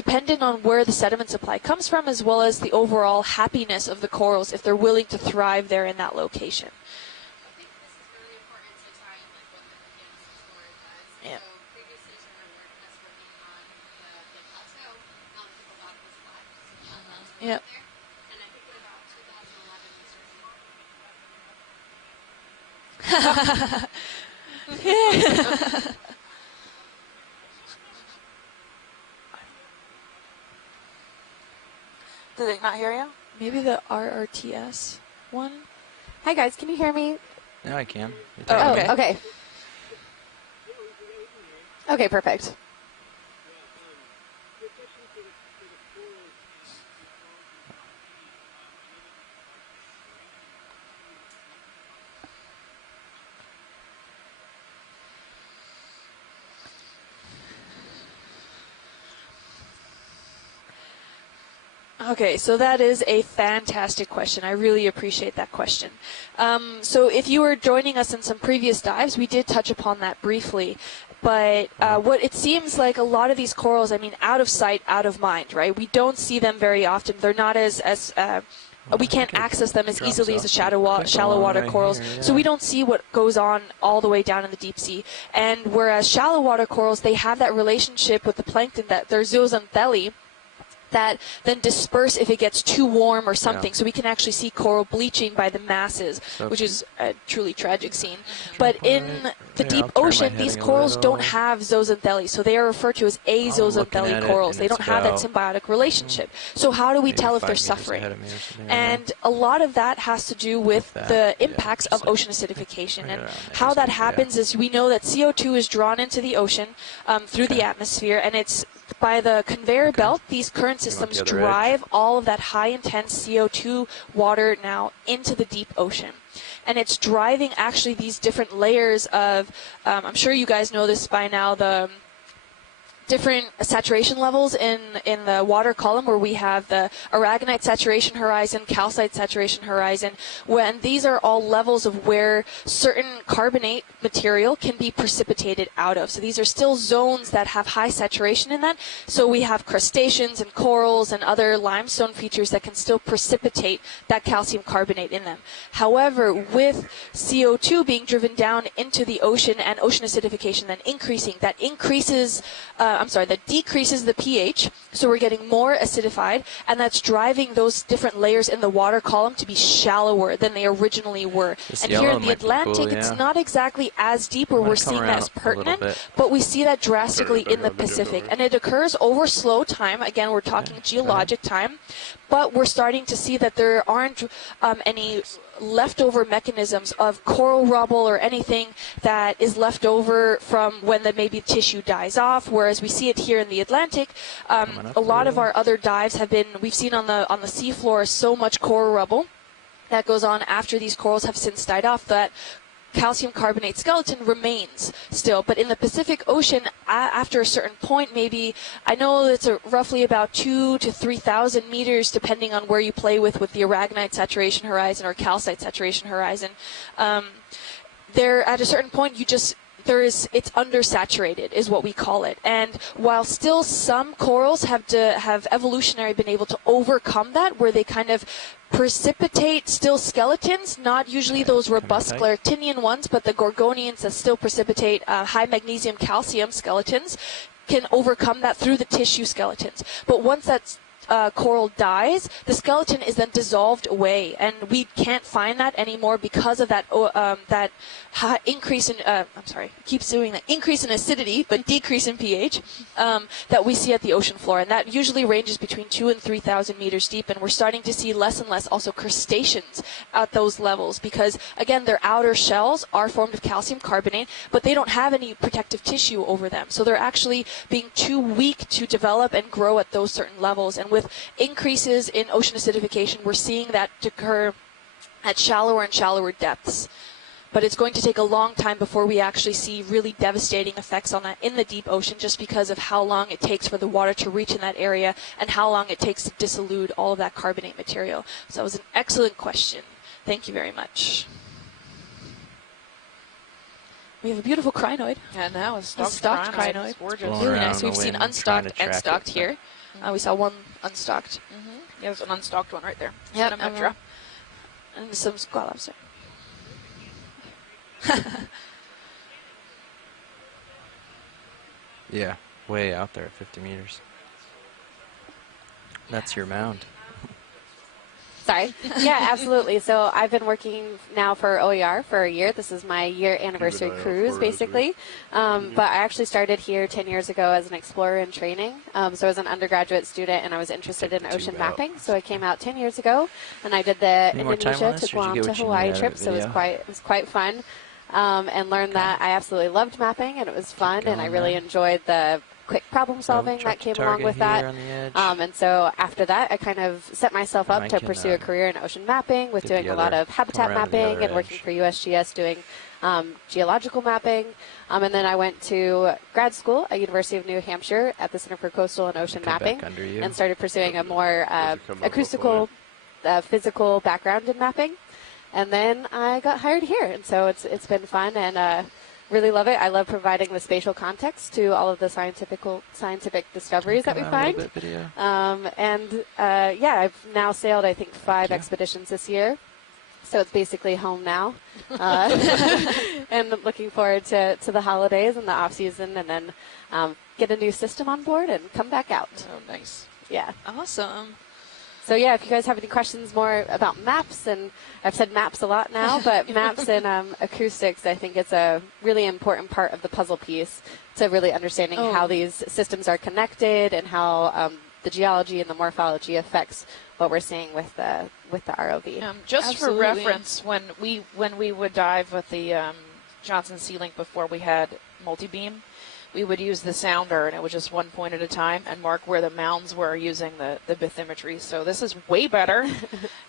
dependent on where the sediment supply comes from, as well as the overall happiness of the corals if they're willing to thrive there in that location. Yeah. Yep. Yeah. Did they not hear you? Maybe the RRTS one. Hi guys, can you hear me? Yeah, I can. Oh, okay. Okay. Okay, perfect. Okay, so that is a fantastic question. I really appreciate that question. So if you were joining us in some previous dives, we did touch upon that briefly. But what it seems like a lot of these corals, I mean, out of sight, out of mind, right? We don't see them very often. They're not we can't access them as easily as the shallow water corals. So we don't see what goes on all the way down in the deep sea. And whereas shallow water corals, they have that relationship with the plankton, that they're zooxanthellae, that then disperse if it gets too warm or something. So we can actually see coral bleaching by the masses, which is a truly tragic scene. But in the deep ocean, these corals don't have zooxanthellae, so they are referred to as azooxanthellae corals. They don't have that symbiotic relationship. So how do we tell if they're suffering? And a lot of that has to do with the impacts of ocean acidification. And how that happens is we know that CO2 is drawn into the ocean through the atmosphere, and it's by the conveyor belt. These current systems drive all of that high intense CO2 water now into the deep ocean. And it's driving actually these different layers of, I'm sure you guys know this by now, the different saturation levels in the water column, where we have the aragonite saturation horizon, calcite saturation horizon, when these are all levels of where certain carbonate material can be precipitated out of. So these are still zones that have high saturation in that. So we have crustaceans and corals and other limestone features that can still precipitate that calcium carbonate in them. However, with CO2 being driven down into the ocean and ocean acidification then increasing, that decreases the pH, so we're getting more acidified, and that's driving those different layers in the water column to be shallower than they originally were. And here in the Atlantic, it's not exactly as deep where we're seeing that as pertinent, but we see that drastically in the Pacific. And it occurs over slow time. Again, we're talking geologic time, but we're starting to see that there aren't any leftover mechanisms of coral rubble or anything that is left over from when maybe tissue dies off, whereas we see it here in the Atlantic. A lot of our other dives we've seen on the seafloor so much coral rubble that goes on after these corals have since died off that calcium carbonate skeleton remains still. But in the Pacific Ocean, after a certain point, maybe, I know it's roughly about 2,000 to 3,000 meters, depending on where you play with the aragonite saturation horizon or calcite saturation horizon. There, at a certain point, it's undersaturated, is what we call it. And while still some corals have evolutionary been able to overcome that, where they kind of precipitate still skeletons, not usually those robust scleractinian ones, but the gorgonians that still precipitate high magnesium calcium skeletons can overcome that through the tissue skeletons. But once that's coral dies, the skeleton is then dissolved away, and we can't find that anymore because of that increase in increase in acidity but decrease in pH that we see at the ocean floor, and that usually ranges between 2,000 and 3,000 meters deep. And we're starting to see less and less also crustaceans at those levels because, again, their outer shells are formed of calcium carbonate, but they don't have any protective tissue over them, so they're actually being too weak to develop and grow at those certain levels. And with increases in ocean acidification, we're seeing that occur at shallower and shallower depths. But it's going to take a long time before we actually see really devastating effects on that in the deep ocean, just because of how long it takes for the water to reach in that area and how long it takes to dissolute all of that carbonate material. So that was an excellent question. Thank you very much. We have a beautiful crinoid. Yeah, now a stocked crinoid. Gorgeous. Really nice. We've seen unstocked and stocked here. We saw one unstocked. Yeah, there's an unstocked one right there. Yeah, and some squat lobster. Yeah, way out there at 50 meters. That's your mound. Sorry. Yeah, absolutely. So I've been working now for OER for a year. This is my year anniversary cruise, basically. But I actually started here 10 years ago as an explorer in training. So I was an undergraduate student, and I was interested in ocean mapping. So I came out 10 years ago, and I did the Indonesia to Guam to Hawaii trip. So it was quite fun, and learned that I absolutely loved mapping, and it was fun, and I really enjoyed the quick problem solving that came along with that. And so after that, I kind of set myself up to pursue a career in ocean mapping with doing a lot of habitat mapping and working for USGS doing geological mapping. And then I went to grad school at University of New Hampshire at the Center for Coastal and Ocean Mapping and started pursuing a more acoustical, physical background in mapping. And then I got hired here. And so it's been fun, and really love it. I love providing the spatial context to all of the scientific discoveries that we find. Yeah, I've now sailed, I think, 5 expeditions this year. So it's basically home now. And looking forward to the holidays and the off season, and then get a new system on board and come back out. Oh, nice. Yeah. Awesome. So yeah, if you guys have any questions more about maps, and I've said maps a lot now, but maps and acoustics, I think it's a really important part of the puzzle piece to really understanding how these systems are connected and how the geology and the morphology affects what we're seeing with the ROV. Just for reference, when we would dive with the Johnson Sea Link before we had multi-beam, we would use the sounder, and it was just one point at a time, and mark where the mounds were using the bathymetry. So this is way better.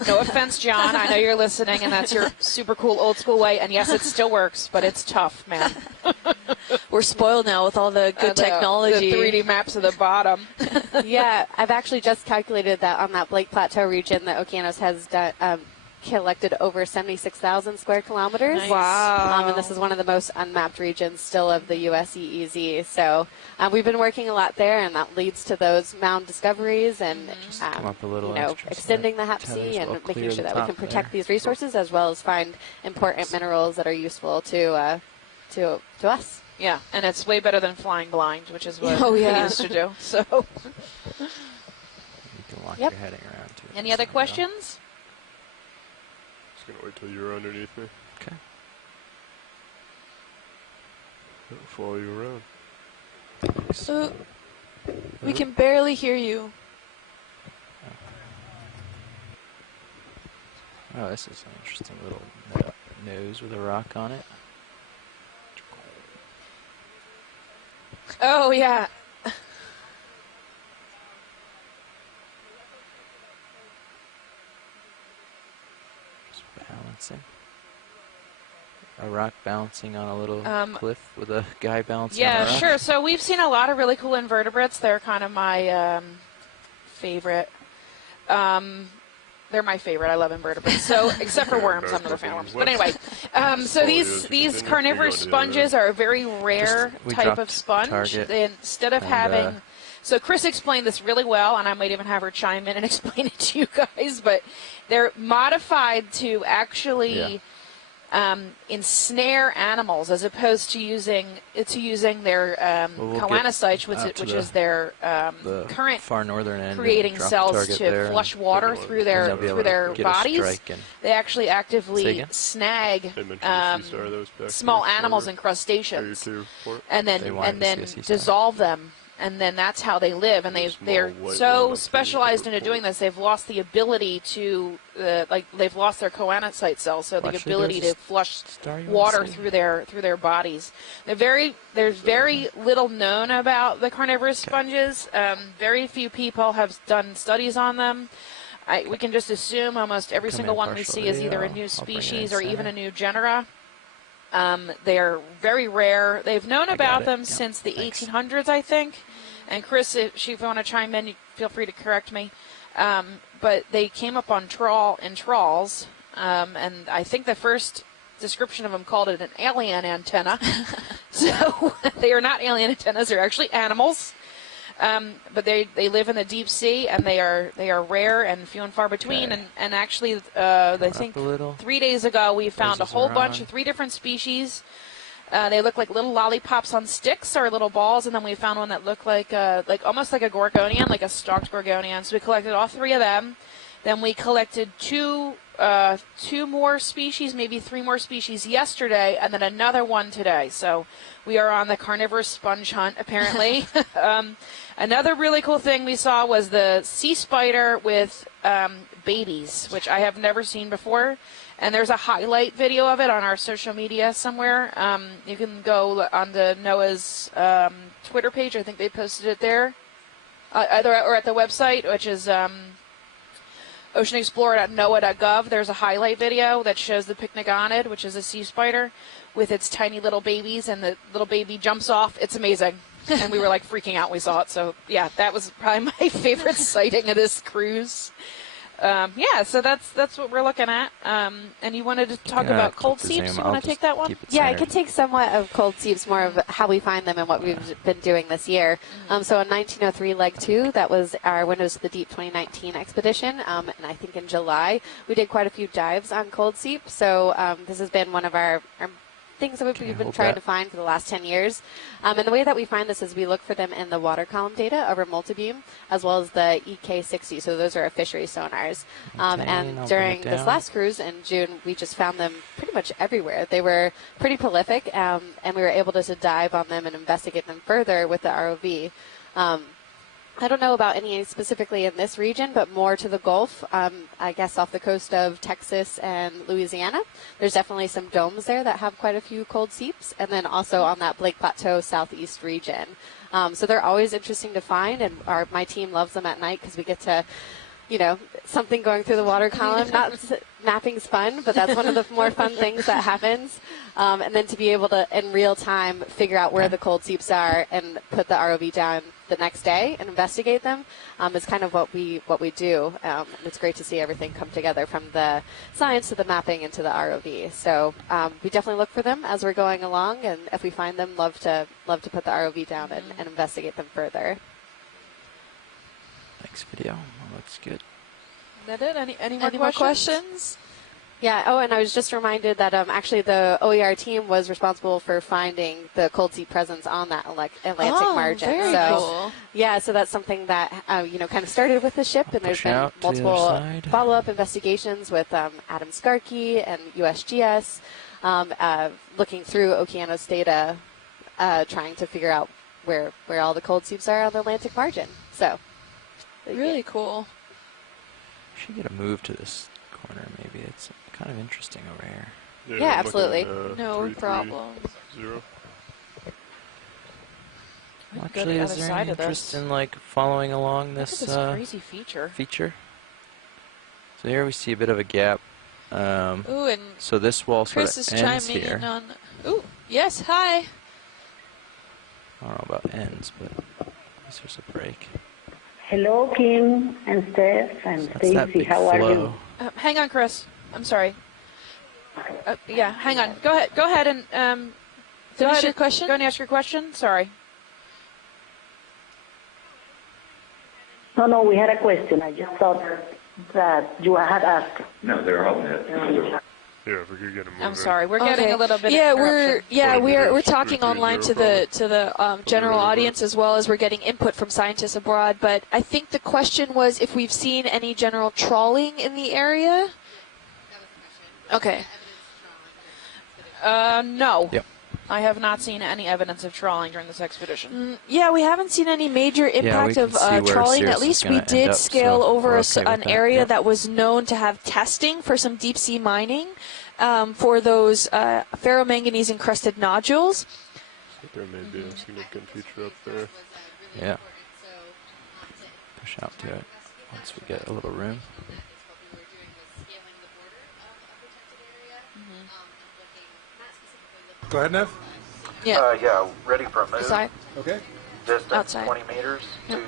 No offense, John. I know you're listening, and that's your super cool old school way. And yes, it still works, but it's tough, man. We're spoiled now with all the good technology. The 3D maps of the bottom. Yeah, I've actually just calculated that on that Blake Plateau region that Okeanos has done, collected over 76,000 square kilometers. Nice. Wow. And this is one of the most unmapped regions still of the U.S. EEZ. So we've been working a lot there, and that leads to those mound discoveries and extending the HAPC and making sure that we can protect these resources as well as find important minerals that are useful to us. Yeah, and it's way better than flying blind, which is what we used to do. So you can walk your heading around too. Any other questions? Just gonna wait till you're underneath me. Okay. I'll follow you around. So we can barely hear you. Oh, this is an interesting little nose with a rock on it. Oh, yeah. Just balancing. A rock balancing on a little cliff with a guy balancing on a rock. Yeah, sure. So we've seen a lot of really cool invertebrates. They're kind of my favorite. They're my favorite. I love invertebrates. So, except for worms, I'm not a fan of worms. But anyway, so these carnivorous sponges are a very rare type of sponge. Instead of having, so Chris explained this really well, and I might even have her chime in and explain it to you guys. But they're modified to actually ensnare animals, as opposed to using their choanocytes, which is their current far northern end creating cells to flush water through their bodies. They actually actively snag small animals and crustaceans, and then dissolve them. And then that's how they live, and they're so specialized into doing this, they've lost the ability to, they've lost their choanocyte cells, so the ability to flush water through their bodies. There's very little known about the carnivorous sponges. Very few people have done studies on them. We can just assume almost every single one we see is either a new species or even a new genera. They're very rare. They've known about them since the 1800s, I think. And Chris, if you want to chime in, feel free to correct me. But they came up on trawls, and I think the first description of them called it an alien antenna. So they are not alien antennas; they're actually animals. But they live in the deep sea, and they are rare and few and far between. Okay. And actually, I think 3 days ago we found a whole bunch of 3 different species. They look like little lollipops on sticks or little balls, and then we found one that looked like almost like a gorgonian, like a stalked gorgonian. So we collected all 3 of them. Then we collected 2 more species, maybe 3 more species yesterday, and then another one today. So we are on the carnivorous sponge hunt, apparently. Another really cool thing we saw was the sea spider with babies, which I have never seen before. And there's a highlight video of it on our social media somewhere. You can go on to NOAA's Twitter page. I think they posted it there. Either or at the website, which is oceanexplorer.noaa.gov. There's a highlight video that shows the pycnogonid, which is a sea spider, with its tiny little babies, and the little baby jumps off. It's amazing. And we were like freaking out when we saw it. So yeah, that was probably my favorite sighting of this cruise. Yeah, so that's what we're looking at. And you wanted to talk about cold seeps. You want to take that one? Yeah, I can take somewhat of cold seeps, more of how we find them and what we've been doing this year. So in 1903 Leg 2, that was our Windows to the Deep 2019 expedition. And I think in July, we did quite a few dives on cold seep. So this has been one of our things that we've been trying to find for the last 10 years. And the way that we find this is we look for them in the water column data over multibeam, as well as the EK60. So those are our fishery sonars. And during this last cruise in June, we just found them pretty much everywhere. They were pretty prolific, and we were able to dive on them and investigate them further with the ROV. I don't know about any specifically in this region, but more to the Gulf, I guess off the coast of Texas and Louisiana. There's definitely some domes there that have quite a few cold seeps, and then also on that Blake Plateau southeast region. So they're always interesting to find, and my team loves them at night because we get to, something going through the water column. Not mapping's fun, but that's one of the more fun things that happens. And then to be able to, in real time, figure out where the cold seeps are and put the ROV down the next day and investigate them is kind of what we do. It's great to see everything come together, from the science to the mapping and to the ROV. So we definitely look for them as we're going along, and if we find them, love to put the ROV down and investigate them further. Thanks, video. Looks good. Is that it? Any more questions? Yeah. Oh, and I was just reminded that actually the OER team was responsible for finding the cold seep presence on that Atlantic margin. Very cool. Yeah, so that's something that kind of started with the ship, and there's been multiple follow-up investigations with Adam Skarke and USGS, looking through Okeanos data, trying to figure out where all the cold seeps are on the Atlantic margin. So. Really cool. We should get a move to this corner, maybe. It's kind of interesting over here. Yeah, absolutely. No problem. Actually, is there any interest in following along this crazy feature? So here we see a bit of a gap. Ooh, and so this wall sort Chris of is ends chiming here. in on. Ooh, yes, hi. I don't know about ends, but at least there's a break. Hello, Kim and Steph and Stacy. How are you? Hang on, Chris. I'm sorry. Yeah, hang on. Go ahead and finish your question. Go and ask your question. Sorry. No, we had a question. I just thought that you had asked. No, they're all net. Yeah, if we could get them. I'm sorry, we're getting a little bit. Yeah, of we're talking online to the general audience, as well as we're getting input from scientists abroad. But I think the question was if we've seen any general trawling in the area. Okay. No. Yep. I have not seen any evidence of trawling during this expedition. Yeah, we haven't seen any major impact of trawling. At least we did scale over an area that was known to have testing for some deep sea mining for those ferromanganese encrusted nodules. There may be a significant feature up there. Yeah. Push out to it once we get a little room. Go ahead, Nev. Yeah. Yeah, ready for a move. Sorry. Okay. outside. 20 meters, 20.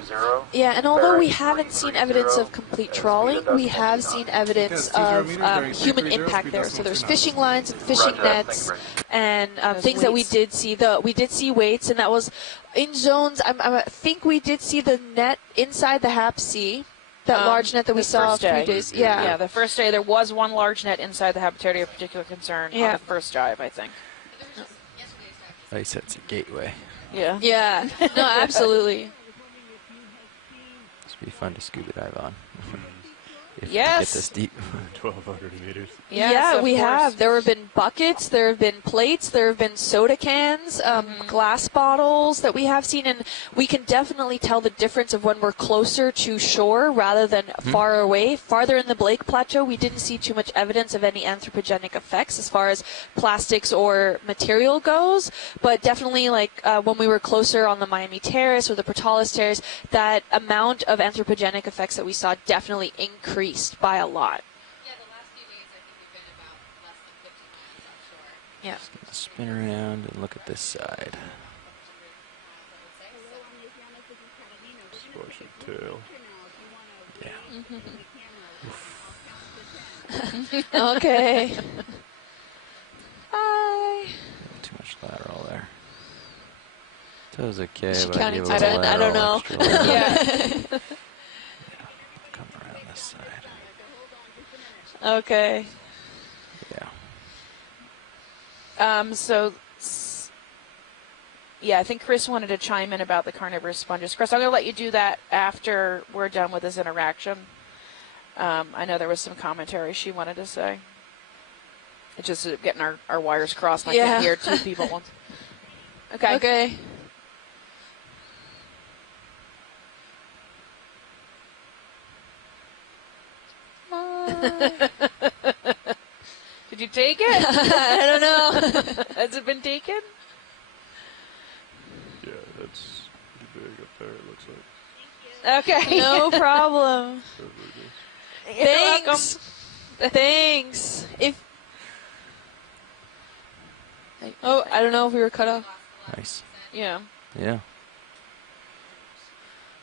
Yeah, and although we haven't seen evidence of complete trawling, we have seen evidence of human impact there. So there's fishing lines and fishing nets and things that we did see. We did see weights, and that was in zones. I think we did see the net inside the HAP C. That large net that we saw a few days. Yeah, the first day there was one large net inside the habitat area of particular concern on the first dive, I think. They said it's a gateway. Yeah. Yeah. No, absolutely. This would be fun to scuba dive on. If yes. You get this deep. 1,200 meters. Yeah, we have. There have been buckets, there have been plates, there have been soda cans, glass bottles that we have seen, and we can definitely tell the difference of when we're closer to shore rather than far away. Farther in the Blake Plateau, we didn't see too much evidence of any anthropogenic effects as far as plastics or material goes, but definitely like when we were closer on the Miami Terrace or the Portales Terrace, that amount of anthropogenic effects that we saw definitely increased by a lot. Yeah, the last few days I think we've been about less than 50 miles offshore. Yeah. Just gonna spin around and look at this side. Squash and tail. Yeah. Okay. Bye. Too much lateral there. That was okay. She But counting I, to 10? I don't know. Yeah. Come around this side. Okay. Yeah. Yeah, I think Chris wanted to chime in about the carnivorous sponges. Chris, I'm going to let you do that after we're done with this interaction. I know there was some commentary she wanted to say. It's just getting our wires crossed. And I can't hear two people once. Okay. Okay. Did you take it? I don't know. Has it been taken? Yeah, that's pretty big up there, it looks like. Okay. No problem. You're Thanks. Thanks. I don't know if we were cut off. Nice. Yeah. Yeah.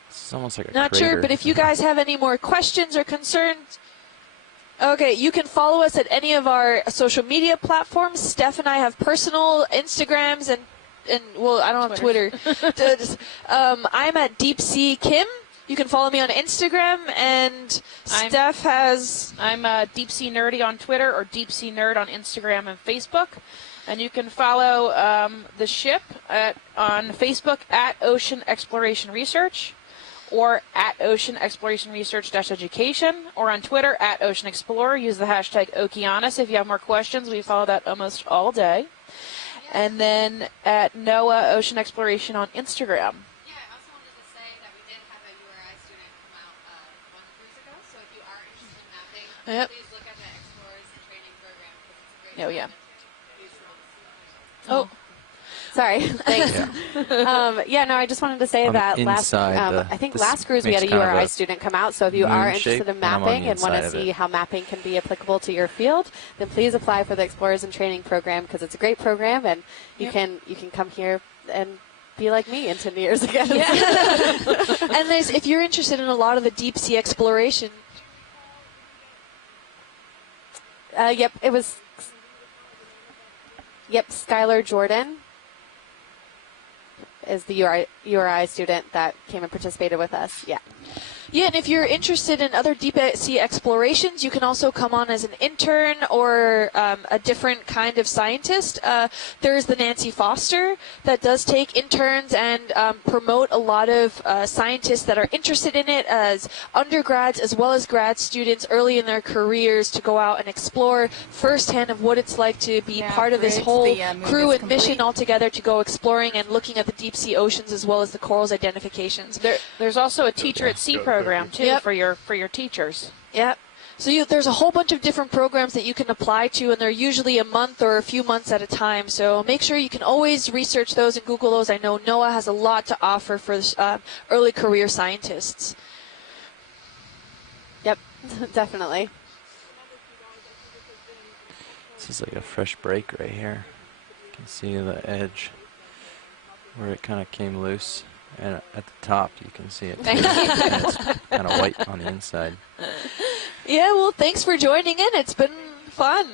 It's almost like a Not crater. sure, but if you guys have any more questions or concerns, okay, you can follow us at any of our social media platforms. Steph and I have personal Instagrams and well, I don't have Twitter. I'm at Deep Sea Kim. You can follow me on Instagram, and Steph has... I'm Deep Sea Nerdy on Twitter or Deep Sea Nerd on Instagram and Facebook. And you can follow the ship on Facebook at Ocean Exploration Research or at Ocean Exploration Research-Education or on Twitter at Ocean Explorer. Use the hashtag Okeanos if you have more questions. We follow that almost all day. And then at NOAA Ocean Exploration on Instagram. Yeah, I also wanted to say that we did have a URI student come out one cruise ago. So if you are interested in mapping, please look at the Explorers and Training Program because it's a great yeah. Oh, sorry. Thanks. No, I just wanted to say that I think last cruise we had a URI student come out. So if you are interested in mapping and want to see how mapping can be applicable to your field, then please apply for the Explorers and Training Program because it's a great program and you can come here and be like me in 10 years again. Yeah. And if you're interested in a lot of the deep sea exploration. Yep, it was. Yep, Skylar Jordan is the URI student that came and participated with us. Yeah. Yeah, and if you're interested in other deep sea explorations, you can also come on as an intern or a different kind of scientist. There's the Nancy Foster that does take interns and promote a lot of scientists that are interested in it as undergrads as well as grad students early in their careers to go out and explore firsthand of what it's like to be part of this whole crew and mission altogether to go exploring and looking at the deep sea oceans as well as the corals identifications. There's also a teacher at sea program too for your teachers. Yep. So there's a whole bunch of different programs that you can apply to, and they're usually a month or a few months at a time. So make sure you can always research those and Google those. I know NOAA has a lot to offer for early career scientists. Yep, definitely. This is like a fresh break right here. You can see the edge where it kind of came loose. And at the top, you can see it. Thank you. And it's kind of white on the inside. Yeah, well, thanks for joining in. It's been fun.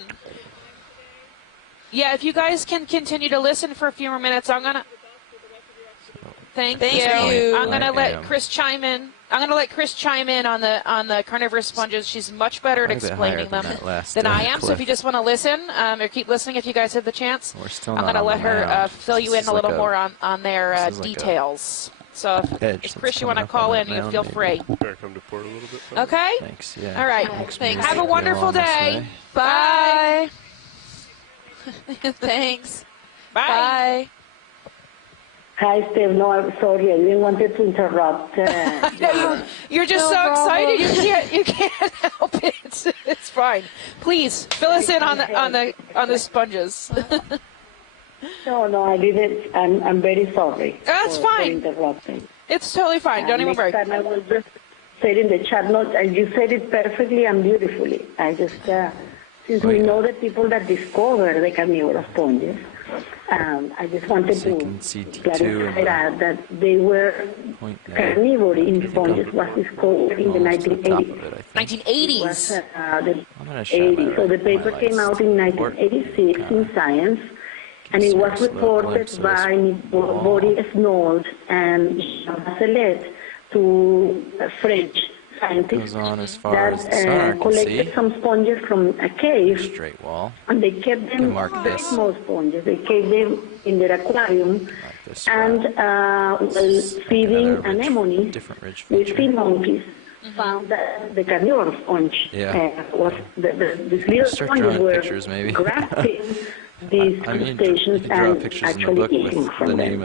Yeah, if you guys can continue to listen for a few more minutes, I'm gonna. Thank you. I'm gonna let Chris chime in. I'm gonna let Chris chime in on the carnivorous sponges. She's much better at explaining them than I am. So if you just want to listen or keep listening, if you guys have the chance, I'm gonna let her fill you in a little more on their details. So if Chris, you want to call in, you feel free. Can I come to port a little bit? Okay. Thanks. Yeah. All right. Thanks. Have a wonderful day. Bye. Thanks. Bye. Hi, Steve. No, I'm sorry. I didn't want to interrupt. You're just so excited. You can't help it. It's fine. Please fill us in on the sponges. No, I didn't. I'm very sorry. That's fine. For interrupting. It's totally fine. Don't even worry. Next time I will just say in the chat notes, and you said it perfectly and beautifully. I just since we know the people that discover the carnivorous sponges. I just wanted to clarify that they were carnivory in sponges was discovered in the 1980s. 1980s? The 80s. So the paper came out in 1986 in Science, and it was reported by Boris Snold and Jean Bachelet to French scientists that collected some sponges from a cave, straight wall, and they kept them very small sponges. They kept them in their aquarium, and while feeding anemones with feed monkeys, found that the carnivorous sponge was these little sponges were grasping these crustaceans and actually eating from them.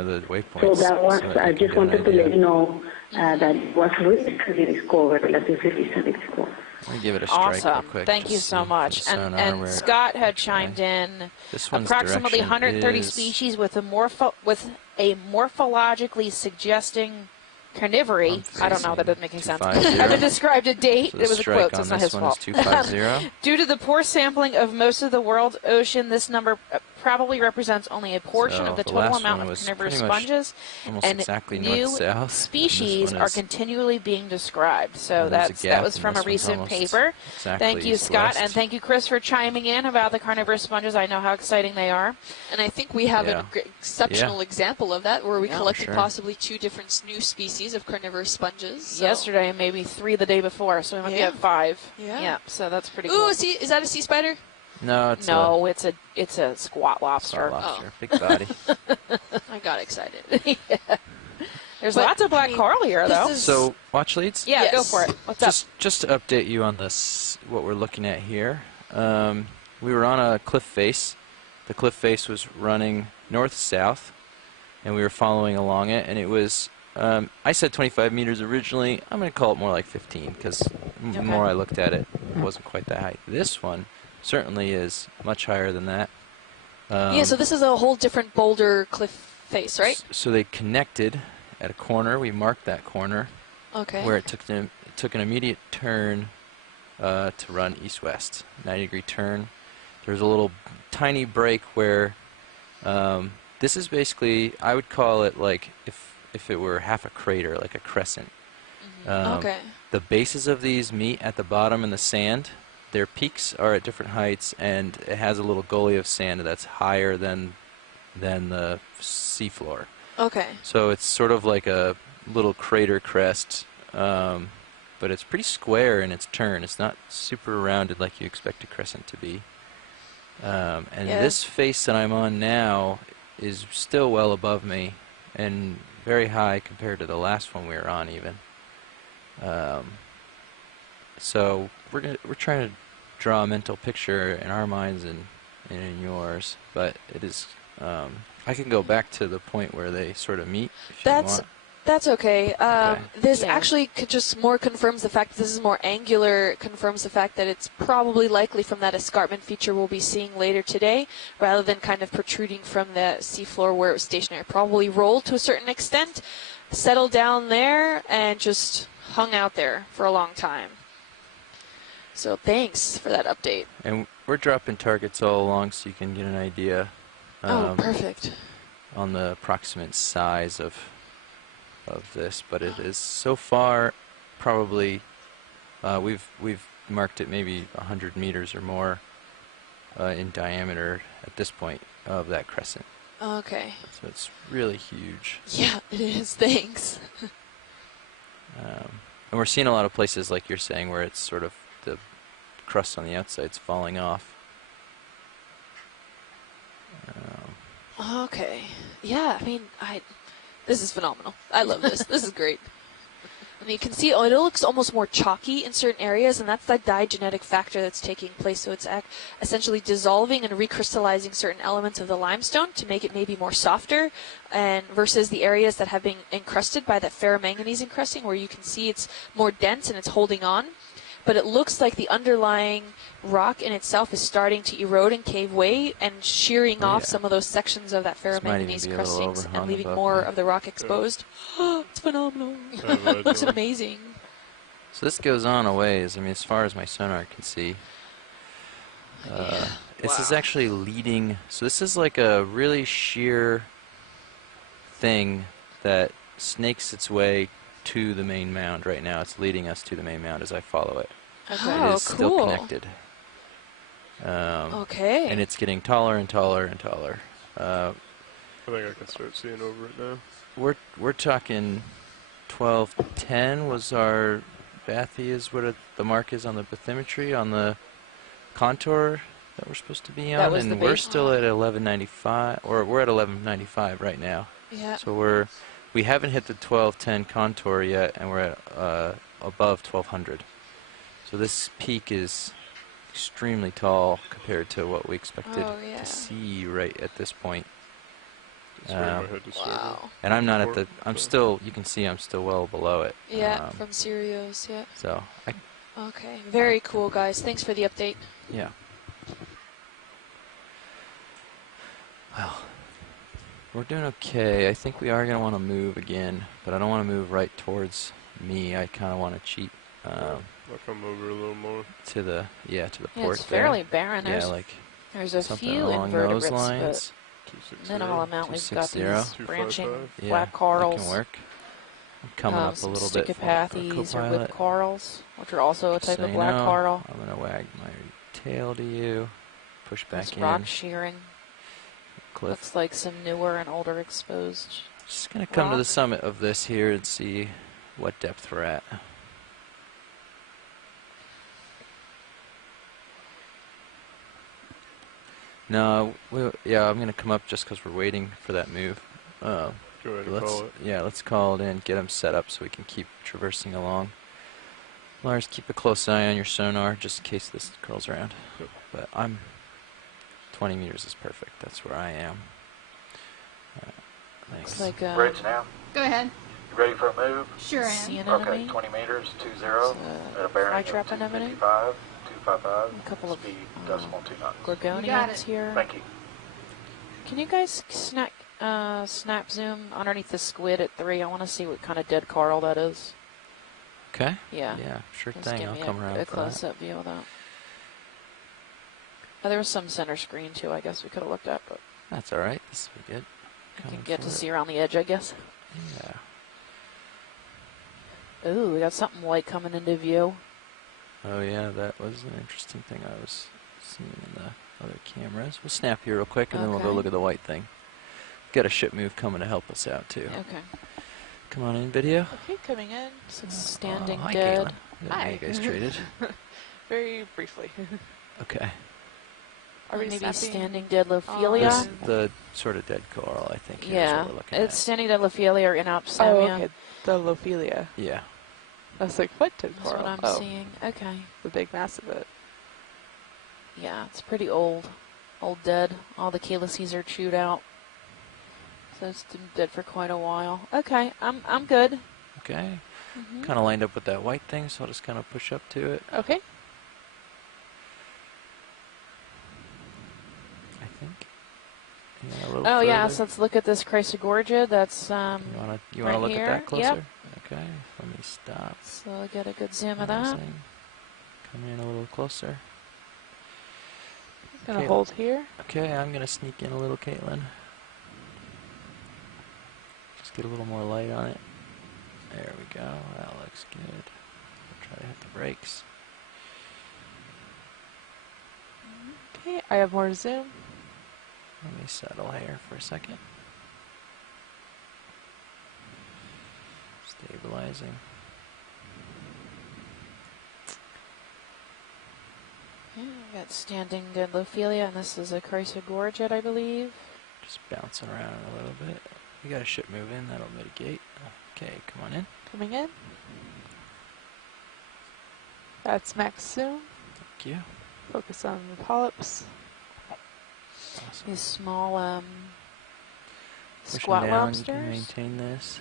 So that was, I just wanted to let you know that was recently discovered, relatively recently discovered. Let me give it a strike real quick. Thank you so much. And Scott had chimed in approximately 130 species with a morphologically suggesting carnivory. I don't know, that doesn't make any sense. Have been described a date. It was a quote, so it's not his fault. Due to the poor sampling of most of the world's ocean, this number probably represents only a portion of the total amount of carnivorous sponges, and new species are continually being described. So that was from a recent paper. Thank you, Scott, and thank you, Chris, for chiming in about the carnivorous sponges. I know how exciting they are. And I think we have an exceptional example of that, where we collected possibly 2 different new species of carnivorous sponges. So. Yesterday, and maybe 3 the day before, so we might be at 5. Yeah, so that's pretty cool. Ooh, is that a sea spider? No, it's a squat lobster. Big body. I got excited. There's lots of black coral here, though. So, watch leads? Yeah, go for it. What's up? Just to update you on this, what we're looking at here. We were on a cliff face. The cliff face was running north-south, and we were following along it, and it was, I said 25 meters originally. I'm going to call it more like 15, because the more I looked at it, it wasn't quite that high. This one certainly is much higher than that. So this is a whole different boulder cliff face, right? So they connected at a corner. We marked that corner. Okay. Where it took an immediate turn to run east-west, 90-degree turn. There's a little tiny break where this is basically, I would call it like if it were half a crater, like a crescent. Okay. The bases of these meet at the bottom in the sand. Their peaks are at different heights, and it has a little gully of sand that's higher than the seafloor. Okay. So it's sort of like a little crater crest, but it's pretty square in its turn. It's not super rounded like you expect a crescent to be. And this face that I'm on now is still well above me and very high compared to the last one we were on even. So we're trying to draw a mental picture in our minds and in yours, but it is. I can go back to the point where they sort of meet. If you want. That's okay. This actually just more confirms the fact that this is more angular, confirms the fact that it's probably likely from that escarpment feature we'll be seeing later today, rather than kind of protruding from the seafloor where it was stationary. Probably rolled to a certain extent, settled down there, and just hung out there for a long time. So thanks for that update. And we're dropping targets all along so you can get an idea. Oh, perfect. On the approximate size of of this, but it is so far probably we've marked it maybe 100 meters or more in diameter at this point of that crescent. Okay. So it's really huge. Yeah, it is. Thanks. And we're seeing a lot of places, like you're saying, where it's sort of the crust on the outside's falling off. Okay. Yeah, I mean, this is phenomenal. I love this. This is great. And you can see, it looks almost more chalky in certain areas, and that's the diagenetic factor that's taking place. So it's essentially dissolving and recrystallizing certain elements of the limestone to make it maybe more softer, and versus the areas that have been encrusted by that ferromanganese encrusting, where you can see it's more dense and it's holding on. But it looks like the underlying rock in itself is starting to erode and cave away and shearing off some of those sections of that ferromanganese crustings and leaving more of the rock exposed. It's phenomenal. It looks amazing. So this goes on a ways. I mean, as far as my sonar can see. This is actually leading. So this is like a really sheer thing that snakes its way to the main mound right now. It's leading us to the main mound as I follow it. Okay. It is still connected. Okay. And it's getting taller and taller and taller. I think I can start seeing over it now. We're talking 1210 was our bathy is what the mark is on the bathymetry on the contour that we're supposed to be on, and we're still at 1195, or we're at 1195 right now. Yeah. So we haven't hit the 1210 contour yet, and we're at above 1200. So this peak is extremely tall compared to what we expected to see right at this point. Wow. And I'm not at the. I'm still. You can see I'm still well below it. Yeah, from Sirius. Yeah. So. Okay. Very cool, guys. Thanks for the update. Yeah. Well, we're doing okay. I think we are going to want to move again, but I don't want to move right towards me. I kind of want to cheat. I'll come over a little more. To the port. It's fairly barren. There's a few invertebrates, but minimal amount. We've got these branching black corals. That can work. I'm coming up a little bit. Stichopathes or whip corals, which are also a type of black coral. I'm going to wag my tail to you. Push back in. Rock shearing. Cliff. Looks like some newer and older exposed. Just going to come to the summit of this here and see what depth we're at. No, I'm going to come up just because we're waiting for that move. Go ahead and call it. Yeah, let's call it in, get them set up so we can keep traversing along. Lars, keep a close eye on your sonar just in case this curls around. Yep. But 20 meters is perfect. That's where I am. Thanks. Looks like bridge now. Go ahead. You ready for a move? Sure am. Okay, 20 meters, 20, at a bearing of 255, 255, a couple speed decimal 2 knots. gorgonians here. Thank you. Can you guys snap zoom underneath the squid at 3? I want to see what kind of dead coral that is. Okay. Yeah. Yeah, sure Just thing. I'll come around a close-up view of that. Oh, there was some center screen too. I guess we could have looked at, but that's all right. This will be good. I can get to see around the edge, I guess. Yeah. Ooh, we got something white coming into view. Oh yeah, that was an interesting thing I was seeing in the other cameras. We'll snap here real quick, and then we'll go look at the white thing. Got a ship move coming to help us out too. Okay. Come on in, video. Okay, coming in. So standing hi, dead. Caitlin. Hi. You guys traded? Very briefly. Okay. Are we maybe standing dead Lophelia? This is the sort of dead coral, I think. Yeah, it's standing dead Lophelia or Inopsamia. Oh, okay. The Lophelia. Yeah. I was like, what dead coral? That's what I'm seeing. Okay. The big mass of it. Yeah, it's pretty old. Old dead. All the chelices are chewed out. So it's been dead for quite a while. Okay, I'm good. Okay. Kind of lined up with that white thing, so I'll just kind of push up to it. Okay. I think. Yeah, a little further. Yeah, so let's look at this Chrysogorgia. That's you want to right look here. at that closer? Yep. Okay, let me stop. So I'll get a good zoom of that. Come in a little closer. I'm going to hold here. Okay, I'm going to sneak in a little, Caitlin. Just get a little more light on it. There we go. That looks good. Try to hit the brakes. Okay, I have more zoom. Let me settle here for a second. Stabilizing. Yeah, we got standing good Lophelia, and this is a Chrysogorget, I believe. Just bouncing around a little bit. We got a ship moving, that'll mitigate. Okay, come on in. Coming in. That's max zoom. Thank you. Focus on the polyps. Awesome. These small squat lobsters. Maintain this.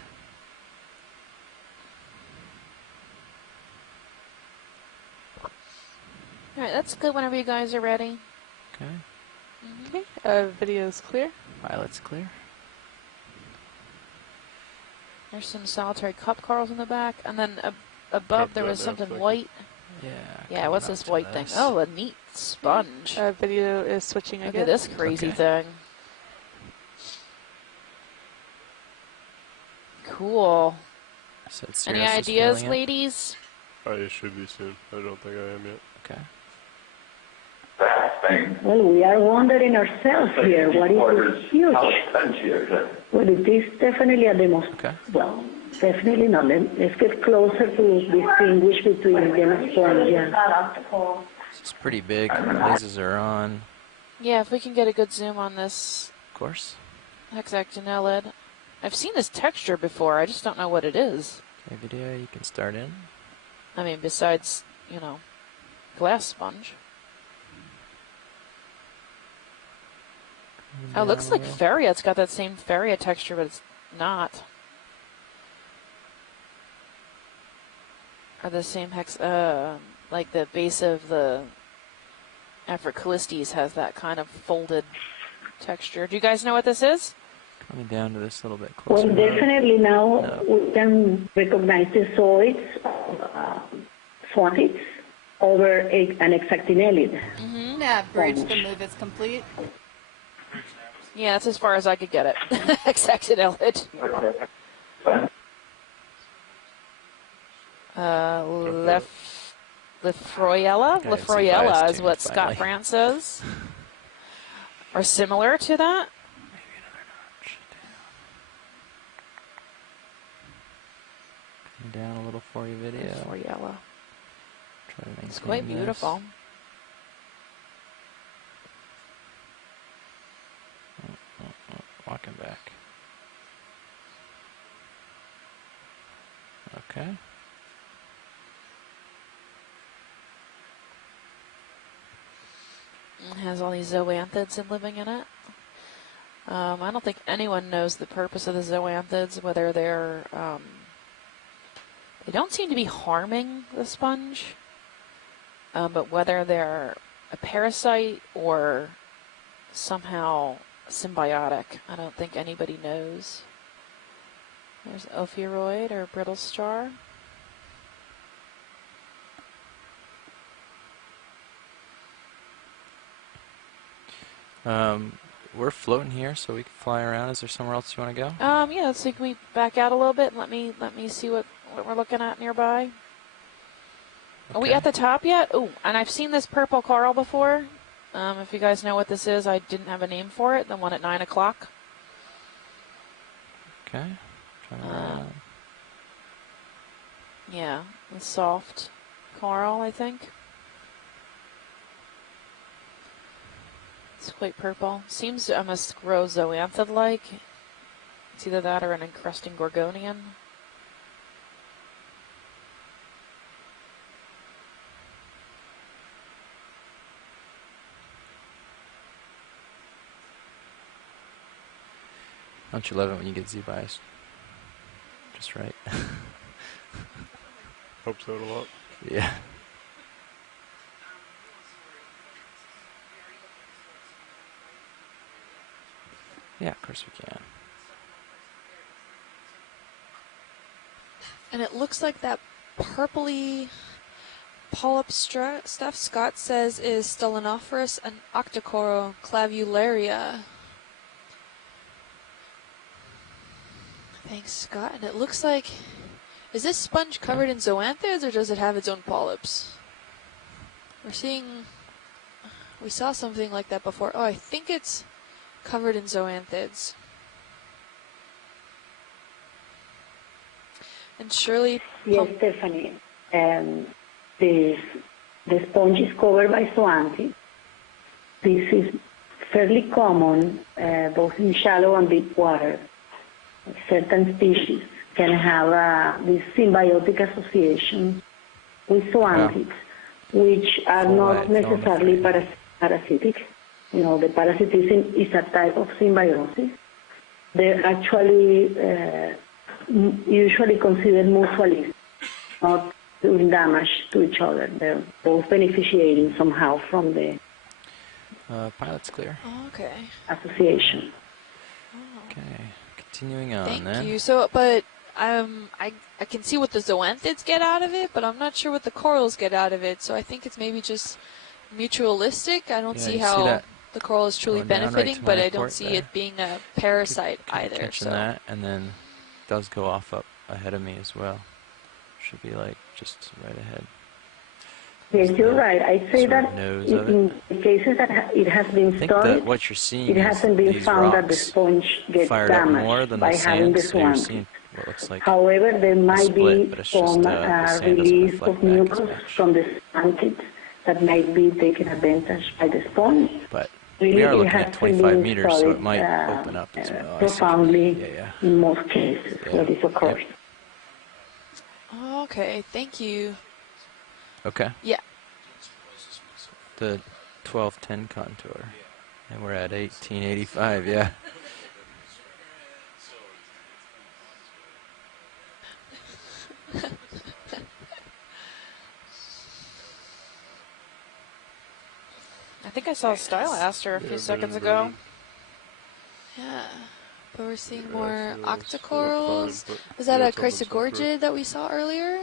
All right, that's good whenever you guys are ready. Okay. Okay, video's clear. Pilot's clear. There's some solitary cup corals in the back, and then above there was something white. Yeah. Yeah, what's this white thing? Oh, a neat sponge. Video is switching again. Look at this crazy thing. Cool. So any ideas, ladies? I should be soon. I don't think I am yet. Okay. Well, we are wondering ourselves here. What is this huge? Well, it is definitely a demo. Okay. Well, definitely not. Let's get closer to distinguish between them and sponge. It's pretty big. Lasers are on. Yeah, if we can get a good zoom on this. Of course. Hexactinellid. I've seen this texture before. I just don't know what it is. Okay, video, you can start in. I mean, besides, you know, glass sponge. Oh, it looks like Feria. It's got that same Feria texture, but it's not. Or the same like the base of the Africalistes has that kind of folded texture. Do you guys know what this is? Coming down to this a little bit closer. Well, definitely now we can recognize the zoids, swatids, over an hexactinellid. Yeah, bridge the move is complete. Yeah, that's as far as I could get it. Hexactinellid. Lefroyella? Lefroyella is what Scott France says. Or similar to that. Maybe another notch down. Down a little for you, video. Lefroyella. It's quite beautiful. Walking back. Okay. It has all these zoanthids living in it. I don't think anyone knows the purpose of the zoanthids, whether they're... they don't seem to be harming the sponge, but whether they're a parasite or somehow symbiotic, I don't think anybody knows. There's Ophiuroid or brittle star. We're floating here, so we can fly around. Is there somewhere else you want to go? Yeah, so can we back out a little bit and let me see what we're looking at nearby? Okay. Are we at the top yet? Oh, and I've seen this purple coral before. If you guys know what this is, I didn't have a name for it. The one at 9 o'clock. Okay. Trying to yeah, the soft coral, I think. It's quite purple. Seems to almost grow zoanthid-like. It's either that or an encrusting gorgonian. Don't you love it when you get Z-bias just right? Hope so a lot. Yeah. Yeah, of course we can. And it looks like that purpley polyp stuff Scott says is Stellinophorus and Octocoro clavularia. Thanks, Scott. And it looks like Is this sponge covered in zoanthids, or does it have its own polyps? We saw something like that before. Oh, I think it's covered in zoanthids. And Shirley... Yes, Stephanie. The sponge is covered by zoanthids. This is fairly common both in shallow and deep water. Certain species can have this symbiotic association with zoanthids, which are not necessarily parasitic. You know, the parasitism is a type of symbiosis. They're actually usually considered mutualistic, not doing damage to each other. They're both beneficiating somehow from the pilot's clear. Oh, okay. Association. Okay, continuing on. Thank you. So, but I can see what the zoanthids get out of it, but I'm not sure what the corals get out of it. So I think it's maybe just mutualistic. I don't see how the coral is truly benefiting, but I don't see it being a parasite either. Catching that, and then does go off up ahead of me as well. Should be like just right ahead. Yes, you're right. I'd say that in cases that it has been studied, what you're seeing it hasn't been found that the sponge gets damaged by having the swamp. However, there might be some release of mucus from the sponges that might be taken advantage by the sponge. But we are looking at 25 meters, so it might open up as well. Profoundly in most cases where this occurs. Okay, thank you. Okay. Yeah. The 1210 contour. And we're at 1885, yeah. I think I saw a stylaster a few seconds ago. Yeah. But we're seeing more octocorals. Was that a chrysogorgid that we saw earlier?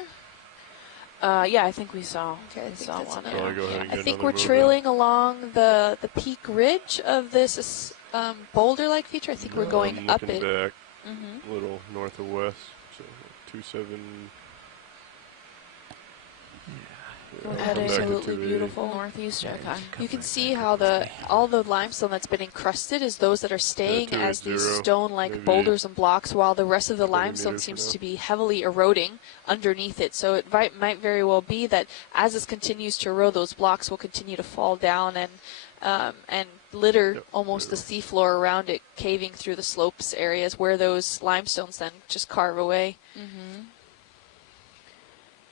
Yeah, I think we saw. Okay, I think that's one. I think we're trailing along the peak ridge of this boulder-like feature. I think we're going up it. Back, a little north of west, so 27. Absolutely beautiful. Northeast. Okay. You can see how all the limestone that's been encrusted is those that are staying as these stone-like boulders and blocks, while the rest of the limestone seems to be heavily eroding underneath it. So it might very well be that as this continues to erode, those blocks will continue to fall down and litter almost the seafloor around it, caving through the slopes areas where those limestones then just carve away.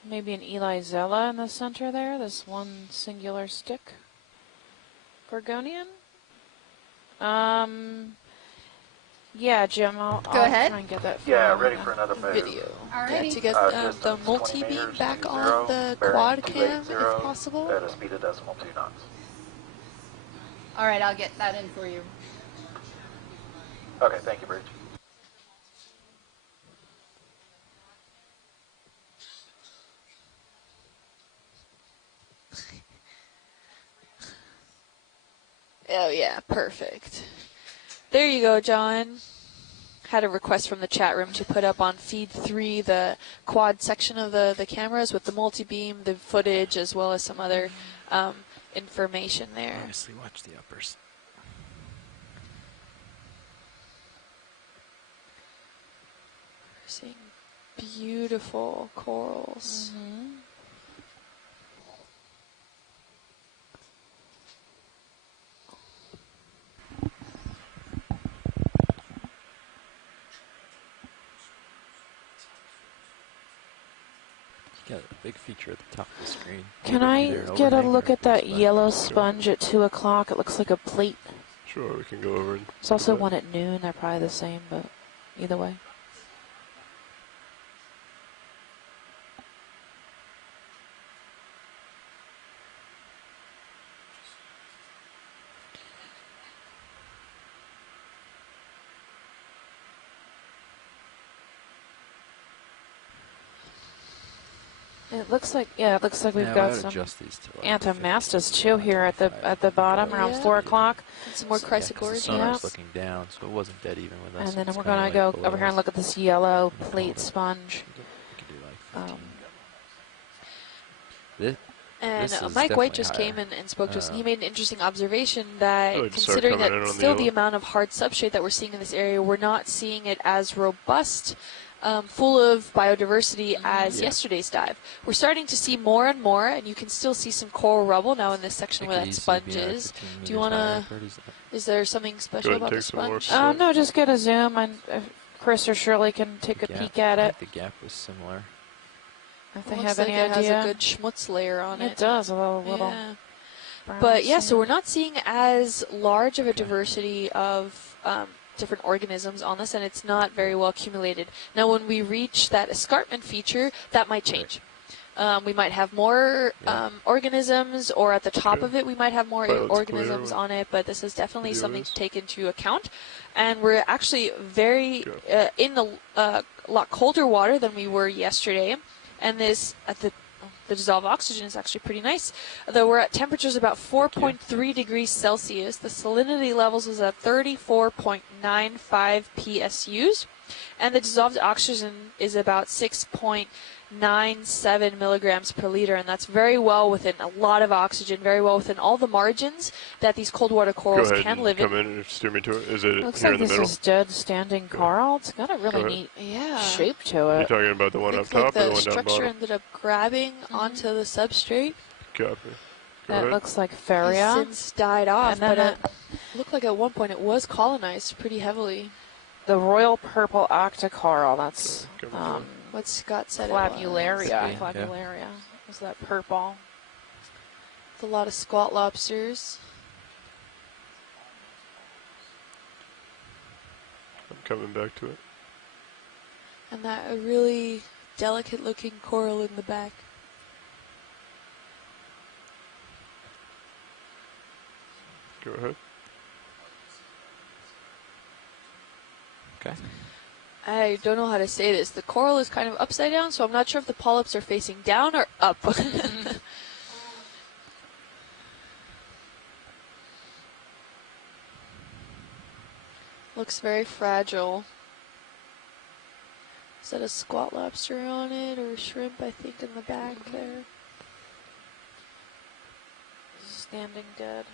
Maybe an Elizella in the center there, this one singular stick. Gorgonian? Yeah, Jim, I'll ahead. Try and get that ready for another video. Alrighty. To get the multi-beam back on the quad cam, if possible. At a speed of decimal 2 knots. All right, I'll get that in for you. Okay, thank you, Bridge. Oh yeah, perfect. There you go, John. Had a request from the chat room to put up on feed 3 the quad section of the cameras with the multi-beam, the footage, as well as some other information there. Obviously, watch the uppers. We're seeing beautiful corals. Got a big feature at the top of the screen. Can I get a look at that yellow sponge at 2 o'clock? It looks like a plate. Sure, we can go over. There's also one at noon. They're probably the same, but either way. It looks like we've got some antimastas too here at the bottom around 4 o'clock. Some more chrysogorgia. Yeah, looking down, so it wasn't dead even with us. And then we're gonna go over here and look at this yellow plate sponge. Mike White just came and spoke to us, and he made an interesting observation that considering that still the amount of hard substrate that we're seeing in this area, we're not seeing it as robust, full of biodiversity as yesterday's dive. We're starting to see more and more, and you can still see some coral rubble now in this section where that sponge is. Do you want to, is there something special about the sponge? No, just get a zoom, and Chris or Shirley can take a peek at it. The gap was similar. If they have any idea. It has a good schmutz layer on it. It does, a little But yeah, so we're not seeing as large of a diversity of different organisms on this, and it's not very well accumulated. Now, when we reach that escarpment feature, that might change. We might have more organisms, or at the top of it, we might have more organisms on it, but this is definitely something to take into account. And we're actually very in a lot colder water than we were yesterday. And this, the dissolved oxygen is actually pretty nice. Though we're at temperatures about 4.3 degrees Celsius. The salinity levels is at 34.95 PSUs. And the dissolved oxygen is about 6.97 milligrams per liter. And that's very well within a lot of oxygen, very well within all the margins that these cold water corals can live in. Come in and steer me to it. Is it looks here like in the middle? This is dead standing coral. It's got a really neat shape to it. You're talking about the one up top or the one down bottom? The structure ended up grabbing onto the substrate. Copy. That looks like Feria. It's since died off, but it looked like at one point it was colonized pretty heavily. The royal purple octocoral, that's what Scott said. Flavularia. Flavularia. Was that purple? With a lot of squat lobsters. I'm coming back to it. And that a really delicate looking coral in the back. Go ahead. Okay. I don't know how to say this. The coral is kind of upside down, so I'm not sure if the polyps are facing down or up. Looks very fragile. Is that a squat lobster on it or a shrimp, I think, in the back there? Standing dead.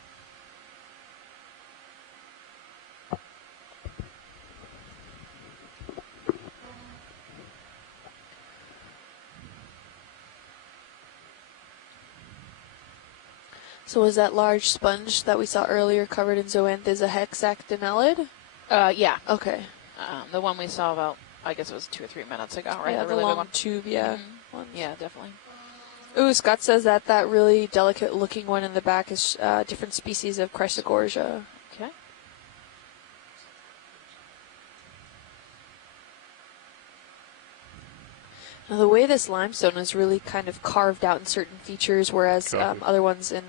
So was that large sponge that we saw earlier covered in zoanthus a hexactinellid? Yeah. Okay. The one we saw about, I guess it was 2 or 3 minutes ago, right? Yeah, the really long tube, yeah. Yeah, definitely. Ooh, Scott says that that really delicate looking one in the back is different species of Chrysogorgia. Okay. Now, the way this limestone is really kind of carved out in certain features, whereas other ones in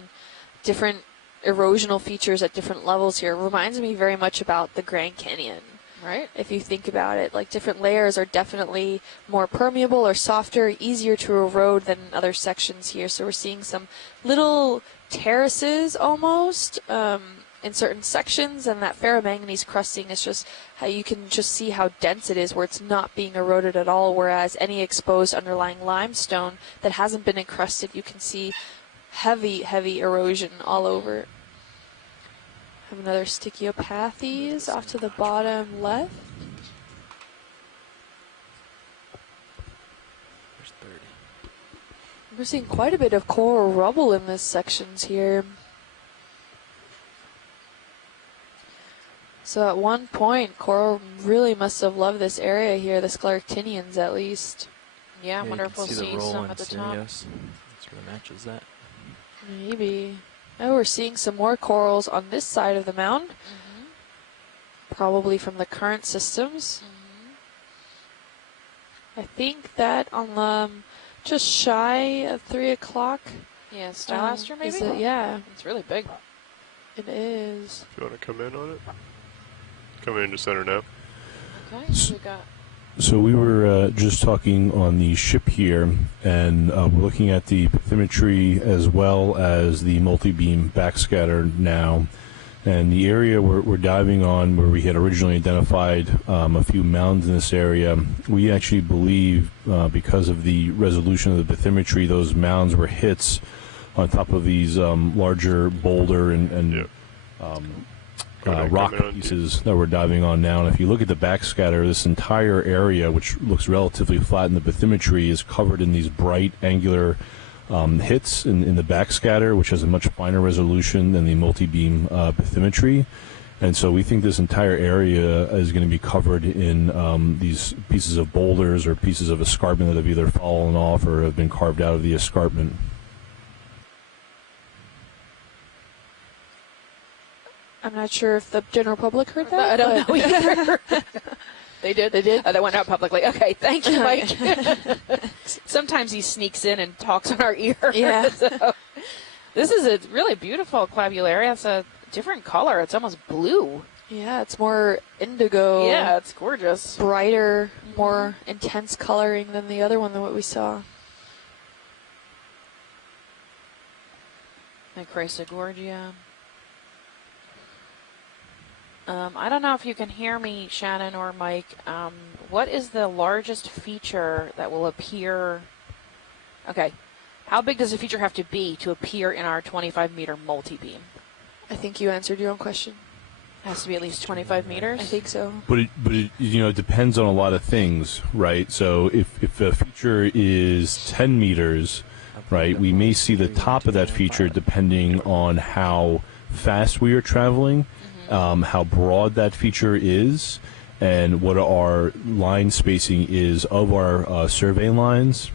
different erosional features at different levels here reminds me very much about the Grand Canyon. Right. If you think about it, like different layers are definitely more permeable or softer, easier to erode than other sections here. So we're seeing some little terraces almost in certain sections, and that ferromanganese crusting is just how you can just see how dense it is where it's not being eroded at all, whereas any exposed underlying limestone that hasn't been encrusted, you can see heavy erosion all over. Have another Stichiopathes off to the bottom left. There's 30. We're seeing quite a bit of coral rubble in this sections here. So at one point, coral really must have loved this area here, the Scleractinians at least. Yeah, I wonder if we'll see some at the top. Yes. That sort of matches that. Maybe. Oh, we're seeing some more corals on this side of the mound. Probably from the current systems. I think that on the just shy of 3 o'clock. Yeah, Stylaster maybe? Yeah. It's really big. It is. If you want to come in on it. Come into center now. Okay, so we got... So we were just talking on the ship here, and we're looking at the bathymetry as well as the multi-beam backscatter now. And the area we're diving on, where we had originally identified a few mounds in this area, we actually believe, because of the resolution of the bathymetry, those mounds were hits on top of these larger boulder and rock pieces that we're diving on now. And if you look at the backscatter, this entire area, which looks relatively flat in the bathymetry, is covered in these bright angular hits in the backscatter, which has a much finer resolution than the multi-beam bathymetry. And so we think this entire area is going to be covered in these pieces of boulders or pieces of escarpment that have either fallen off or have been carved out of the escarpment. I'm not sure if the general public heard that. I don't know either. They did? They did? Oh, that went out publicly. Okay, thank you, Mike. Sometimes he sneaks in and talks in our ear. Yeah. So, this is a really beautiful clavularia. It's a different color. It's almost blue. Yeah, it's more indigo. Yeah, it's gorgeous. Brighter, more intense coloring than the other one than what we saw. Microsegorgia. I don't know if you can hear me, Shannon or Mike. What is the largest feature that will appear? Okay. How big does a feature have to be to appear in our 25-meter multi-beam? I think you answered your own question. It has to be at least 25 meters? I think so. But it it depends on a lot of things, right? So if a feature is 10 meters, right, we may see the top of that feature depending on how fast we are traveling. How broad that feature is, and what our line spacing is of our survey lines.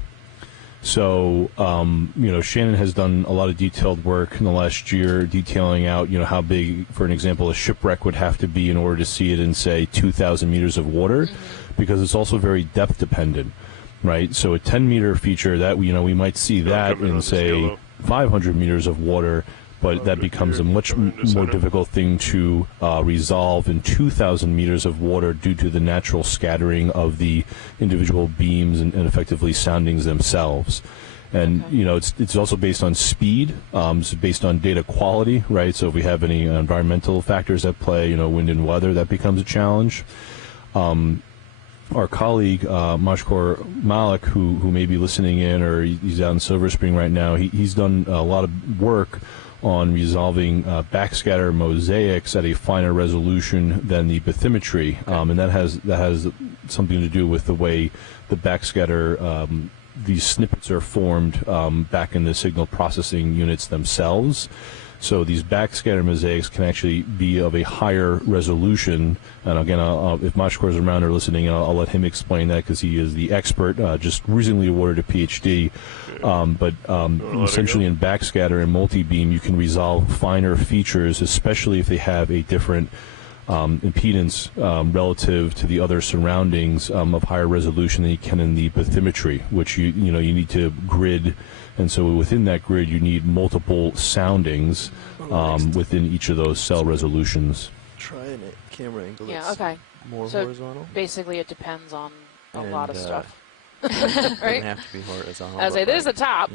So, Shannon has done a lot of detailed work in the last year detailing out, how big, for an example, a shipwreck would have to be in order to see it in, say, 2,000 meters of water, because it's also very depth dependent, right? So a 10-meter feature, that we might see that in, say, 500 meters of water, but that becomes a much more difficult thing to resolve in 2,000 meters of water due to the natural scattering of the individual beams and effectively soundings themselves. And, it's also based on speed, it's based on data quality, right? So if we have any environmental factors at play, wind and weather, that becomes a challenge. Our colleague, Mashkour Malik, who may be listening in, or he's out in Silver Spring right now, he's done a lot of work on resolving backscatter mosaics at a finer resolution than the bathymetry, and that has something to do with the way the backscatter, these snippets are formed back in the signal processing units themselves. So these backscatter mosaics can actually be of a higher resolution. And again, if Mashkour is around or listening, I'll let him explain that, because he is the expert, just recently awarded a PhD. But essentially in backscatter and multi-beam, you can resolve finer features, especially if they have a different impedance relative to the other surroundings of higher resolution than you can in the bathymetry, which you need to grid. And so within that grid, you need multiple soundings within each of those cell resolutions. Try a camera angle that's more so horizontal. Basically, it depends on a lot of stuff. Right? Have to be horizontal. I was like, there's the top.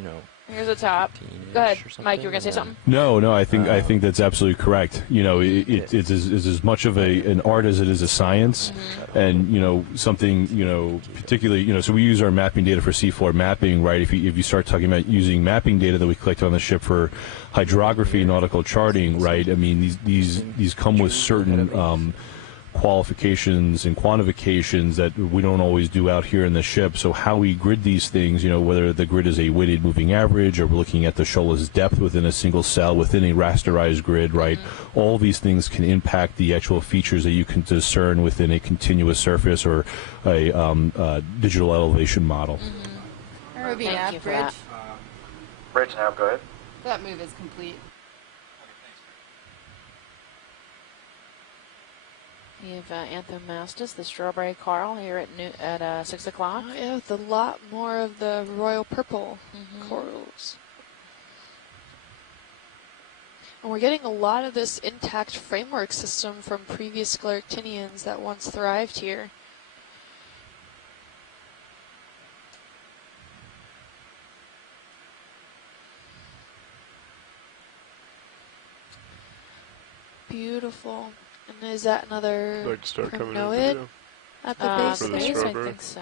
Here's the top. Go ahead, Mike. You were going to say something? No. I think that's absolutely correct. It's as much of an art as it is a science, and something particularly So we use our mapping data for seafloor mapping, right? If you start talking about using mapping data that we collect on the ship for hydrography, nautical charting, right? I mean these come with certain qualifications and quantifications that we don't always do out here in the ship. So how we grid these things, whether the grid is a weighted moving average or we're looking at the shoal's depth within a single cell within a rasterized grid, right? All these things can impact the actual features that you can discern within a continuous surface or a digital elevation model. ROV Thank you for that. Bridge now, go ahead. That move is complete. We have Anthomastus, the strawberry coral, here at 6 o'clock. Oh, yeah, with a lot more of the royal purple corals. And we're getting a lot of this intact framework system from previous scleractinians that once thrived here. Beautiful. And is that another like to start coming Primnoid in at the base the there? base, I think so.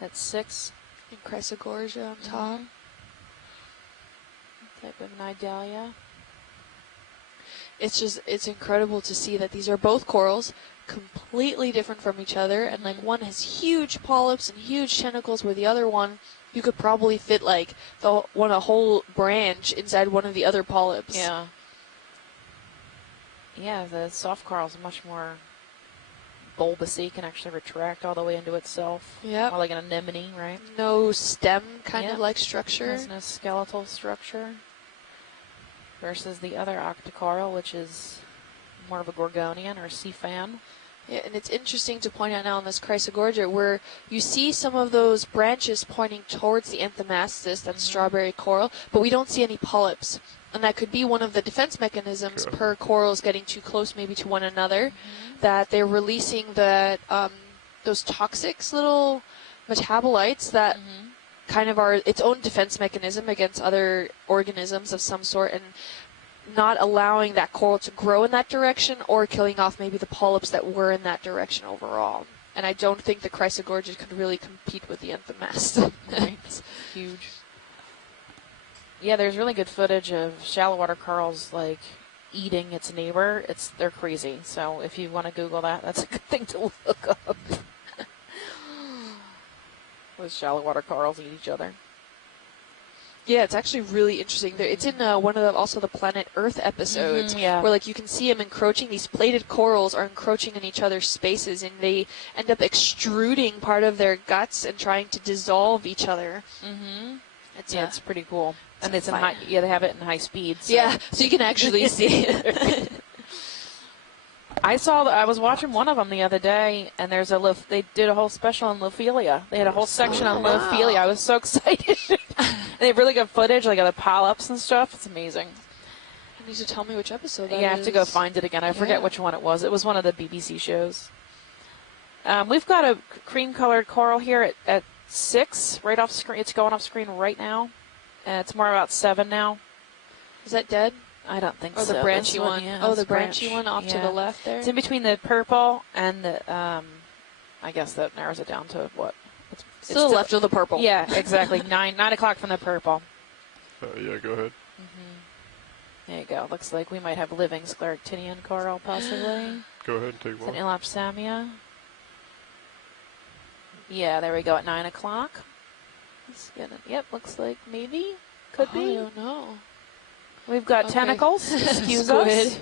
That's 6. And Chrysogorgia on top. Type of Nidalia. It's incredible to see that these are both corals, completely different from each other, and like one has huge polyps and huge tentacles, where the other one, you could probably fit like a whole branch inside one of the other polyps. Yeah. Yeah, the soft coral is much more bulbousy, can actually retract all the way into itself. Yeah. More like an anemone, right? No stem kind of like structure. Has no skeletal structure. Versus the other octocoral, which is more of a gorgonian or a sea fan. Yeah, and it's interesting to point out now in this Chrysogorgia where you see some of those branches pointing towards the anthomastus, that strawberry coral, but we don't see any polyps. And that could be one of the defense mechanisms per corals getting too close maybe to one another, that they're releasing the those toxic little metabolites that kind of are its own defense mechanism against other organisms of some sort, and not allowing that coral to grow in that direction or killing off maybe the polyps that were in that direction overall. And I don't think the Chrysogorgia could really compete with the anthomastus. It's huge. Yeah, there's really good footage of shallow water corals like eating its neighbor. They're crazy. So if you want to Google that, that's a good thing to look up. Those shallow water corals eat each other. Yeah, it's actually really interesting. It's in one of also the Planet Earth episodes, where like you can see them encroaching. These plated corals are encroaching in each other's spaces, and they end up extruding part of their guts and trying to dissolve each other. It's pretty cool. And it's they have it in high speed. So. Yeah, so you can actually see it. I was watching one of them the other day, and they did a whole special on Lophelia. They had a whole section on Lophelia. I was so excited. They have really good footage, like of the polyps and stuff. It's amazing. You need to tell me which episode that is. You have to go find it again. I forget which one it was. It was one of the BBC shows. We've got a cream-colored coral here at 6, right off screen. It's going off screen right now. It's more about 7 now. Is that dead? I don't think so. Oh, the branchy one. Yeah, the branchy one off to the left there. It's in between the purple and the, I guess that narrows it down to what? It's still left of the purple. Yeah, exactly. 9 o'clock from the purple. Yeah, go ahead. There you go. Looks like we might have living scleractinian coral, possibly. Go ahead and take it's one. An Elapsamia. Yeah, there we go at 9 o'clock. Yep, looks like maybe. Could be. I don't know. We've got tentacles. Excuse us.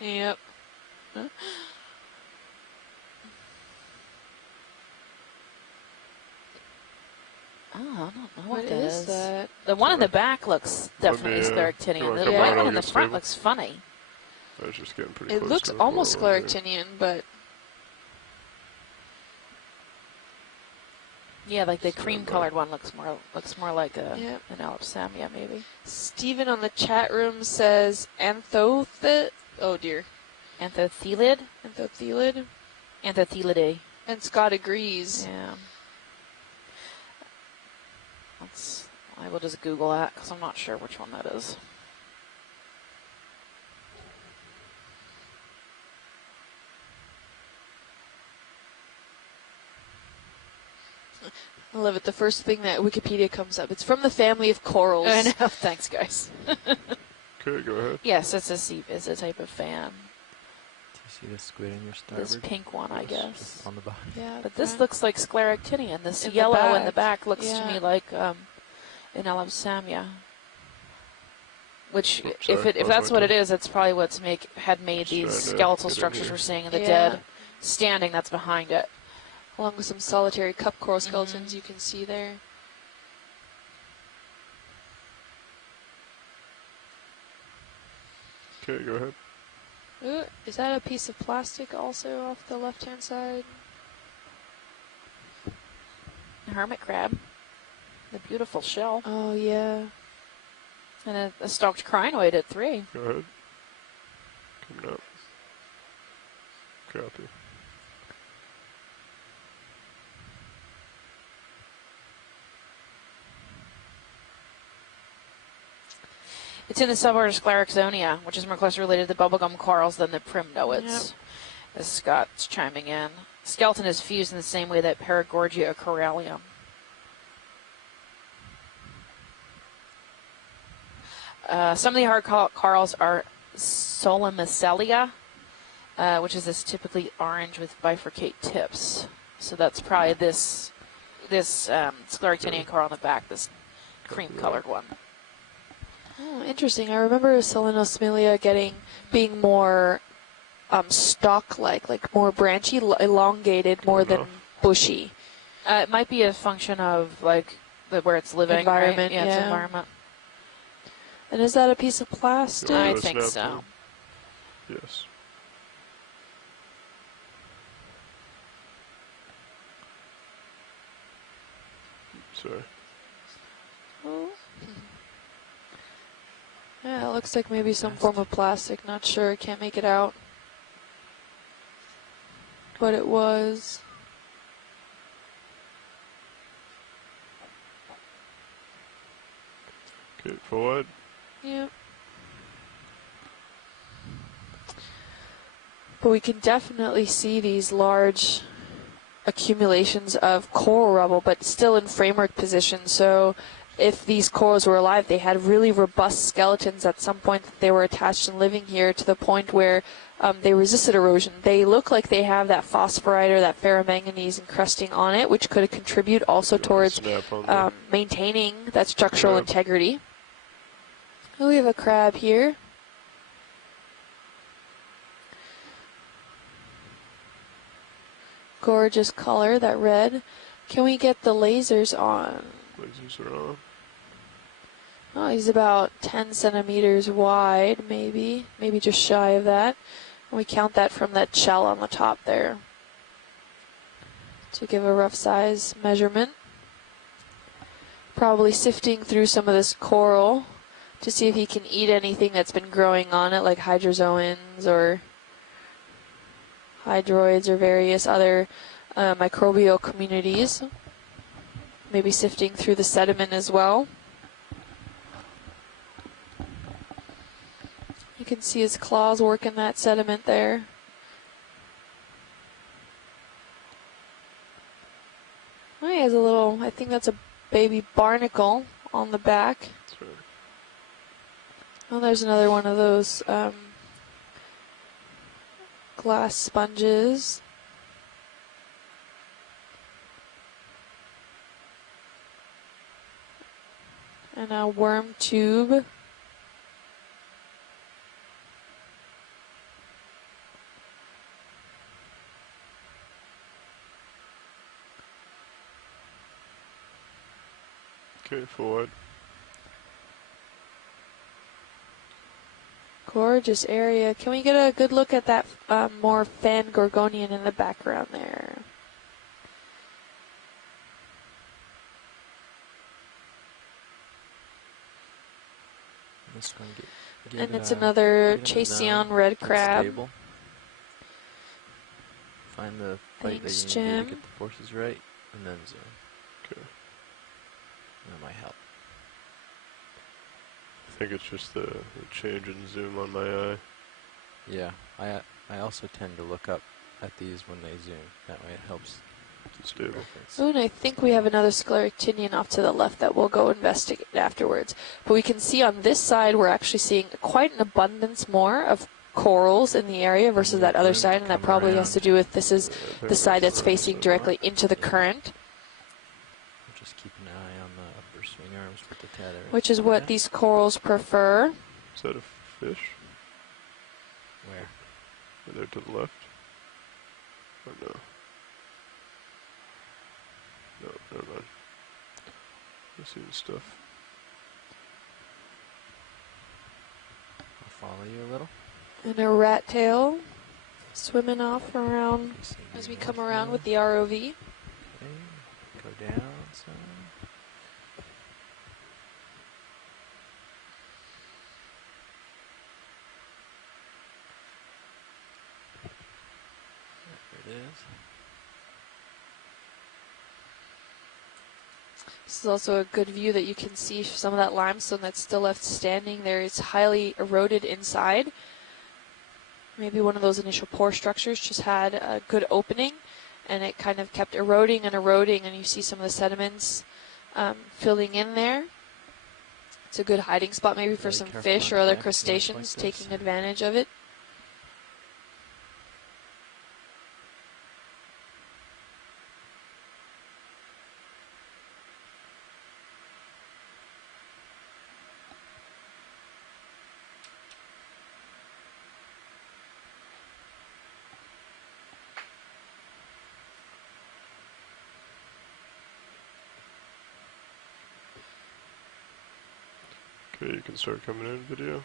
Yep. Oh, I don't know what that is. That? The one in the back looks definitely scleractinian. The white one in the front looks funny. I was just getting pretty it close looks to almost scleractinian, but... Yeah, like the cream-colored one looks more like an Elapsamia, maybe. Steven on the chat room says Anthothelid. Oh dear. Anthothelid? Anthothelid. Anthothelidea. And Scott agrees. Yeah. I will just Google that because I'm not sure which one that is. I love it. The first thing that Wikipedia comes up. It's from the family of corals. I know. Thanks, guys. Okay, go ahead. Yes, it's a type of fan. Do you see the squid in your starboard? This pink one, I guess. On the bottom. Yeah, but this looks like scleractinian. This yellow in the back looks to me like an Elapsamia. Which, if that's what it is, that's probably what's made these skeletal structures we're seeing in the dead standing. That's behind it. Along with some solitary cup coral skeletons you can see there. Okay, go ahead. Ooh, is that a piece of plastic also off the left-hand side? A hermit crab. The beautiful shell. Oh, yeah. And a stalked crinoid at 3. Go ahead. Coming up. Copy. It's in the suborder Scleroxonia, which is more closely related to the bubblegum corals than the primnoids. Yep. As Scott's chiming in. Skeleton is fused in the same way that Paragorgia corallium. Some of the hard corals are Solimicelia, which is this typically orange with bifurcate tips. So that's probably this Scleractinian coral on the back, this cream-colored one. Oh, interesting. I remember Selinosmilia being more stalk-like, like more branchy, elongated, more than bushy. It might be a function of like where it's living, environment. Right? Yeah, its environment. And is that a piece of plastic? I think so. Yes. Sorry. Oh. Yeah, it looks like maybe some form of plastic. Not sure. Can't make it out. But it was. Okay, forward. Yep. But we can definitely see these large accumulations of coral rubble, but still in framework position. So if these corals were alive, they had really robust skeletons at some point that they were attached and living here to the point where they resisted erosion. They look like they have that phosphorite or that ferromanganese encrusting on it, which could contribute also towards maintaining that structural integrity. Oh, we have a crab here. Gorgeous color, that red. Can we get the lasers on? Lasers are on. Oh, he's about 10 centimeters wide, maybe just shy of that. And we count that from that shell on the top there to give a rough size measurement. Probably sifting through some of this coral to see if he can eat anything that's been growing on it, like hydrozoans or hydroids or various other microbial communities. Maybe sifting through the sediment as well. You can see his claws working that sediment there. Oh, he has a little, I think that's a baby barnacle on the back. That's right. Oh, there's another one of those glass sponges. And a worm tube. Okay, forward. Gorgeous area. Can we get a good look at that more fan gorgonian in the background there? And it's another Chasion red crab. Stable. Find the fight Thanks, that you need Jim. to get the forces right, and then zoom. Okay. That might help. I think it's just the change in zoom on my eye. Yeah, I also tend to look up at these when they zoom. That way it helps. Stable. Oh, and I think we have another Scleractinian off to the left that we'll go investigate afterwards. But we can see on this side we're actually seeing quite an abundance more of corals in the area versus that other side, and that probably has to do with this is the side that's facing directly into the current. Just keep an eye on the upper swing arms with the tether. Which is what these corals prefer. Is that a fish? Where? Are they to the left? Or no? No, never mind. I see the stuff. I'll follow you a little. And a rat tail swimming off around as we come around with the ROV. Okay. Go down some. There it is. This is also a good view that you can see some of that limestone that's still left standing there. It's highly eroded inside. Maybe one of those initial pore structures just had a good opening, and it kind of kept eroding, and you see some of the sediments filling in there. It's a good hiding spot maybe for some fish or other crustaceans taking advantage of it. Okay, you can start coming in video.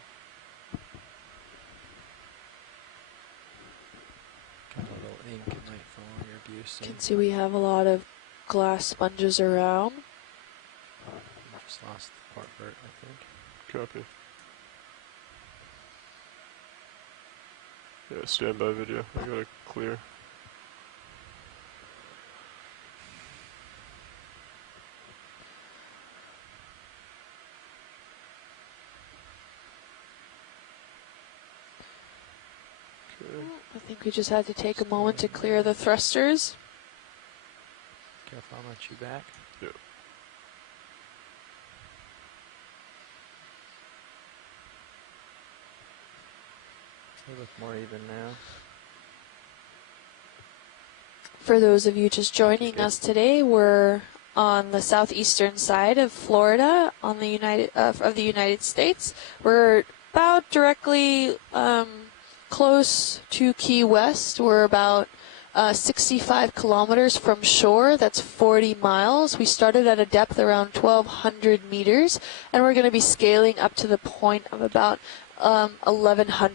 Got a little ink, it might fall on your view soon. You can see we have a lot of glass sponges around. I just lost the part vert, I think. Copy. Yeah, standby video. I got it clear. I think we just had to take a moment to clear the thrusters. Careful, I'll let you back. Yep. They look more even now. For those of you just joining us today, we're on the southeastern side of Florida, on the United States. We're about directly close to Key West. We're about 65 kilometers from shore. That's 40 miles. We started at a depth around 1,200 meters, and we're going to be scaling up to the point of about 1,100